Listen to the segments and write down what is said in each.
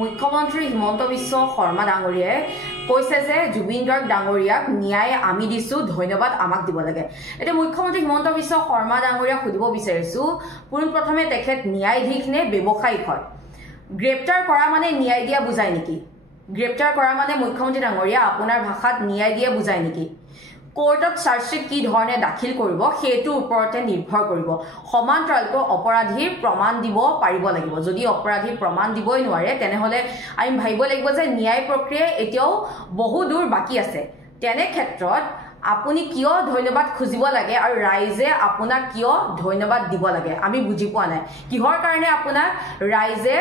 মুখ্যমন্ত্ৰী হিমন্ত বিশ্ব শৰ্মা ডাঙৰীয়াই কৈছে যে জুবিন গাৰ্গ ডাঙৰীয়াক ন্যায় আমি দিছো ধন্যবাদ আমাক দিব লাগে। এটা মুখ্যমন্ত্ৰী হিমন্ত বিশ্ব শৰ্মা ডাঙৰীয়াক সুধিব বিচাৰিছো পোনপ্ৰথমে তেখেত ন্যায়াধীশ নে ব্যৱসায়িক হয়? গ্ৰেপ্তাৰ কৰা মানে ন্যায় দিয়া বুজায় নেকি? গ্ৰেপ্তাৰ কৰা মানে মুখ্যমন্ত্ৰী ডাঙৰীয়া আপোনাৰ ভাষাত ন্যায় দিয়া বুজায় নেকি? কোৰ্টত চাৰ্জশ্বিট কি ধৰণে দাখিল কৰিব সেইটো ওপৰতে নিৰ্ভৰ কৰিব। সমান্তৰালকৈ অপৰাধীৰ প্ৰমাণ দিব পাৰিব লাগিব। যদি অপৰাধীৰ প্ৰমাণ দিবই নোৱাৰে তেনেহলে আমি ভাবিব লাগিব যে ন্যায় প্ৰক্ৰিয়া এতিয়াও বহু দূৰ বাকী আছে। তেনে ক্ষেত্ৰত আপুনি কিয় ধন্যবাদ খুজিব লাগে আৰু ৰাইজে আপোনাক কিয় ধন্যবাদ দিব লাগে আমি বুজি পোৱা নাই। কিহৰ কাৰণে আপোনাক ৰাইজে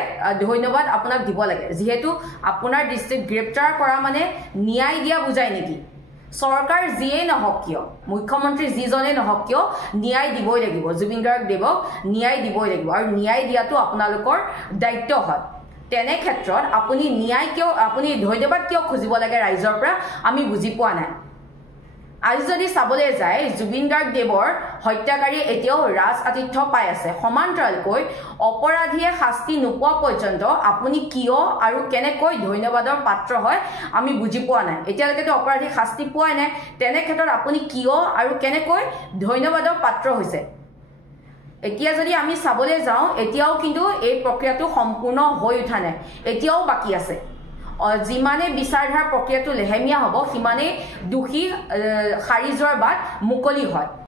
ধন্যবাদ আপোনাক দিব লাগে? যিহেতু আপোনাৰ দৃষ্টিত গ্ৰেপ্তাৰ কৰা মানে ন্যায় দিয়া বুজায় নেকি? চৰকাৰ যিয়ে নহওক কিয়, মুখ্যমন্ত্ৰী যিজনে নহওক কিয় ন্যায় দিবই লাগিব। জুবিন গাৰ্গ দেৱক ন্যায় দিবই লাগিব আৰু ন্যায় দিয়াটো আপোনালোকৰ দায়িত্ব হয়। তেনে ক্ষেত্ৰত আপুনি ধন্যবাদ কিয় খুজিব লাগে ৰাইজৰ পৰা আমি বুজি পোৱা নাই। আজি যদি চাবলৈ যায় জুবিন গাৰ্গ দেৱৰ হত্যাকাৰী এতিয়াও ৰাজ আতিথ্য পাই আছে। সমান্তৰালকৈ অপৰাধীয়ে শাস্তি নোপোৱা পৰ্যন্ত আপুনি কিয় আৰু কেনেকৈ ধন্যবাদৰ পাত্ৰ হয় আমি বুজি পোৱা নাই। এতিয়ালৈকেতো অপৰাধী শাস্তি পোৱাই নাই। তেনে ক্ষেত্ৰত আপুনি কিয় আৰু কেনেকৈ ধন্যবাদৰ পাত্ৰ হৈছে? এতিয়া যদি আমি চাবলৈ যাওঁ এতিয়াও কিন্তু এই প্ৰক্ৰিয়াটো সম্পূৰ্ণ হৈ উঠা নাই, এতিয়াও বাকী আছে। যিমানে বিচাৰধাৰা প্ৰক্ৰিয়াটো লেহেমীয়া হ'ব সিমানেই দোষী সাৰি যোৱাৰ বাট মুকলি হয়।